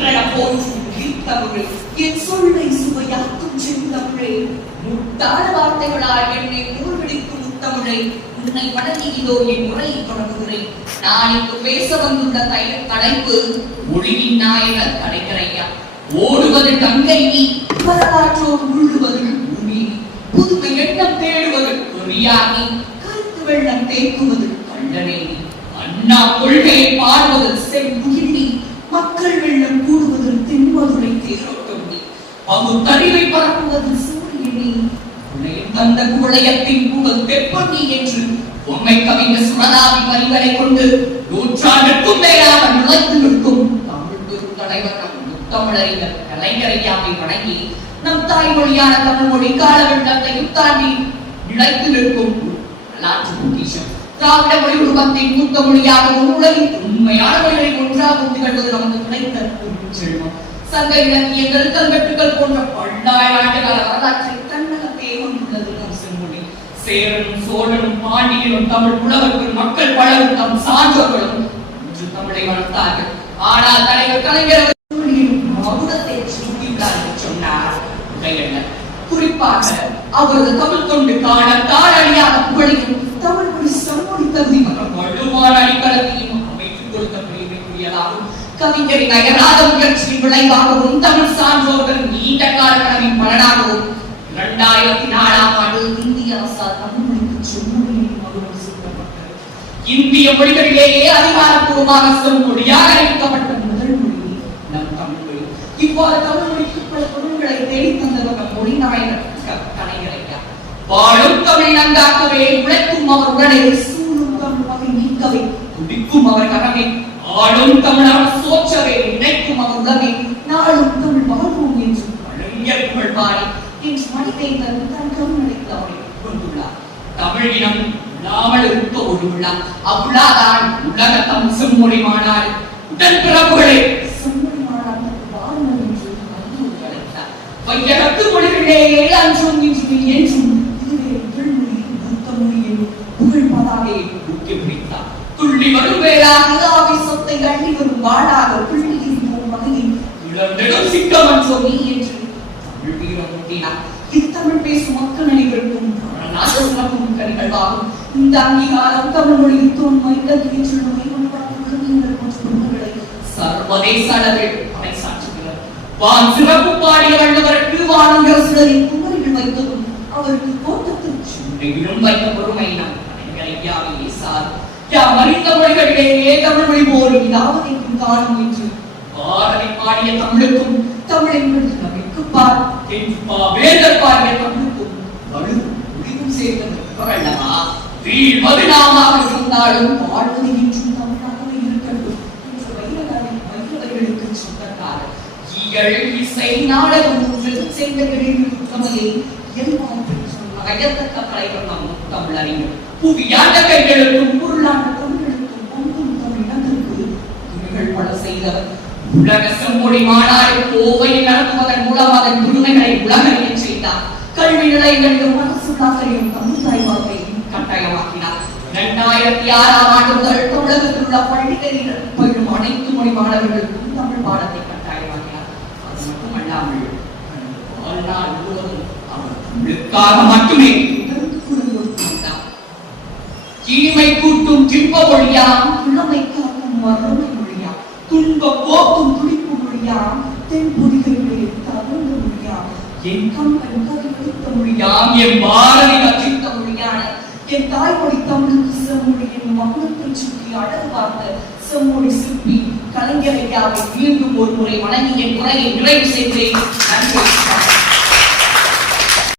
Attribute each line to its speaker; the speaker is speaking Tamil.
Speaker 1: திரள போற்றும் தமிழே என் சொல்லை சுவையாக்கும் செந்தமிழே முட்டாள வார்த்தைகளால் என்னை மூழ்கடிக்கும் முத்தமிழை உன்னை வணங்கி இதோ என் முறையை தொடங்குகிறேன் நான் இங்கு பேச வந்துள்ள தை- தலைப்பு ஒளியின் நாயகர் கலைஞரையா ஓடுவது கங்கை நீ வரலாற்றோடு உள்ளுவது பூமி புதுமை எண்ணம் தேடுவது பொறியாகி கருத்து வெள்ளம் தேக்குவது கண்டனே அண்ணா கொள்கையை பார்வது செம்புகில் மக்கள் வெள்ளம் கூடுவதில் தென்மதுரை தேரோட்டம். நீ பகுத்தறிவை பரப்புவது சூரியனே. உன்னையும் தந்த குவளையத்தின் புகழ் வெப்பம் என்று உண்மை கவிஞர் சுரதாவி வரிகளை கொண்டு நூற்றாண்டுக்கும் மேலாக நிலைத்து நிற்கும் தமிழ் பெருந்தலைவர் நம் முத்தமிழறிஞர் கலைஞரையாவை வணங்கி நம் தாய்மொழியான தமிழ் மொழி கால வெள்ளத்தையும் தாண்டி நிலைத்து நிற்கும் வரலாற்று பொக்கிஷம் திராவிட மொழி உருவத்தின் மூத்த மொழியாகவும் உலகின் உண்மையான மொழிகளை ஒன்றாகவும் திகழ்வது நமக்கு கிடைத்த செல்வம் சங்க இலக்கியங்கள் கல்வெட்டுகள் போன்ற பல்லாயிரம் வரலாற்றில் வரலாற்றை தன்னகத்தே கொண்டுள்ளது நம் செம்மொழி சேரனும் சோழனும் பாண்டியனும் தமிழ் புலவர்கள் மக்கள் பலரும் தம் சான்றோர்களும் இன்று தமிழை வளர்த்தார்கள். ஆனால் தலைவர் கலைஞர் மகுடத்தை சூட்டியுள்ளார் என்று சொன்னார். குறிப்பாக அவரது தமிழ் தொண்டு காண தாழறியாத புகழையும் தமிழ் மொழி சமூக தகுதி மற்றும் வலுவான அடிக்கலத்தையும் கவிஞரின் அயராத முயற்சியின் விளைவாகவும் தமிழ் சான்றோர்கள் நீண்ட கால கனவின் பலனாகவும் இரண்டாயிரத்தி நாலாம் ஆண்டு இந்திய அரசால் தமிழ் செம்மொழியின் மகுடம் சூட்டப்பட்டது இந்திய மொழிகளிலேயே அதிகாரப்பூர்வமாக செம்மொழியாக அறிவிக்கப்பட்ட முதல் மொழி நம் தமிழ் மொழி. இவ்வாறு தமிழ் மொழிக்கு பல பொருள்களை தேடி தந்தவர் நம் மொழி நாயகர் கலைஞரையா. வாழும் தமிழ் நன்றாக்கவே உழைக்கும் அவர் உடனே சூழும் தமிழ் வகை நீக்கவே துடிக்கும் அவர் கனவே. ஆளும் தமிழர் சோற்றவே நினைக்கும் அவர் உலகே நாளும் தமிழ் வாழ்வோம் என்று பழங்கிய புகழ் பாடி என் மனிதை தன் கருணைக்கு அவரை கொண்டுள்ளார் தமிழ் இனம் இல்லாமல் இருக்க ஒரு விழா அவ்விழாதான் உலக தம் செம்மொழி மாநாடு உடன்பிறப்புகளே செம்மொழி மாநாட்டுக்கு வாருங்கள் என்று அறிவுரை அளித்தார் வையகத்து மொழிகளிலேயே என்றும் புகழ் பிடித்தார். துள்ளி வரும் வேளாக ஆவேசத்தை அள்ளி வரும் வாழாக புள்ளியில் போகும் வகையில் இழந்திடும். சிக்கமன்றோ நீ என்று ஊட்டினார் இது தமிழ் பேசும் மக்கள் அனைவருக்கும் சிறப்பும் கனிகழ்வாகும் இந்த அங்கீகாரம் தமிழ் மொழியில் தோன்மை சர்வதேச அளவில் பறைசாற்றுகிறது வான் சிறப்பு பாடிய வள்ளுவருக்கு வானங்கள் சிலரின் குமரிகள் வைத்ததும் அவருக்கு தோட்டத்தில் சுண்டையிலும் வைத்த பொறுமை நம் கலைஞரையாவையே சார். யாம் மொழிகளிலேயே தமிழ் மொழி போல் யாவதைக்கும் காணும் என்று பாரதி பாடிய தமிழுக்கும் தமிழ் என்பது நமக்கு பார் என்று வேந்தர் பாடிய தமிழுக்கும் வலுவும் ஒளிவும் சேர்ந்தது அல்லவா வீழ்வது நாமாக இருந்தாலும் வாழ்வது என்றும் தமிழாகவே இருக்கட்டும் என்று வைரலாளி வைரவர்களுக்கு சொன்னார் இயல் இசை நாடகம் ஒன்றும் சேர்ந்தவர்களின் தமிழை இயல்பாக சொன்ன அயத்தக்க கலைகள் நாம் தமிழறிஞர் புவியாண்ட கைகளுக்கும் பொருளாண்ட தமிழுக்கும் பொங்கும் தமிழினத்திற்கு துணிகள் பல செய்தவர். உலக செம்மொழி மாநாடு கோவையில் நடத்துவதன் மூலம் அதன் புதுமைகளை உலகறியச் செய்தார். கல்வி நிலையங்களிலும் தமிழ் கட்டாயமாக்கினார். இரண்டாயிரத்தி ஆறாம் ஆண்டு முதல் தமிழகத்தில் உள்ள பள்ளிகளில் பயிலும் அனைத்து மொழி மாணவர்களுக்கும் தமிழ் பாடத்தை கட்டாயமாக்கினார். அது மட்டுமல்லாமல் வாழ்நாள் முழுவதும் அவர் தமிழுக்காக மட்டுமே கூட்டும் திம்ப மொழியாம் இளமை காக்கும் மறுமை மொழியாம் துன்ப போக்கும் துடிப்பு மொழியாம் தென்பொடிகளே தகுந்த மொழியாம் என் கம்பன் கவி வைத்த மொழியாம் என் பாரதி ரசித்த மொழியான என் தாய்மொழி தமிழுக்கு செம்மொழி என் மகுடத்தை சுற்றி அழகு பார்த்த செம்மொழி சிற்பி கலைஞரையாவை மீண்டும் ஒரு முறை வணங்கி என் உரையை நிறைவு செய்கிறேன். நன்றி.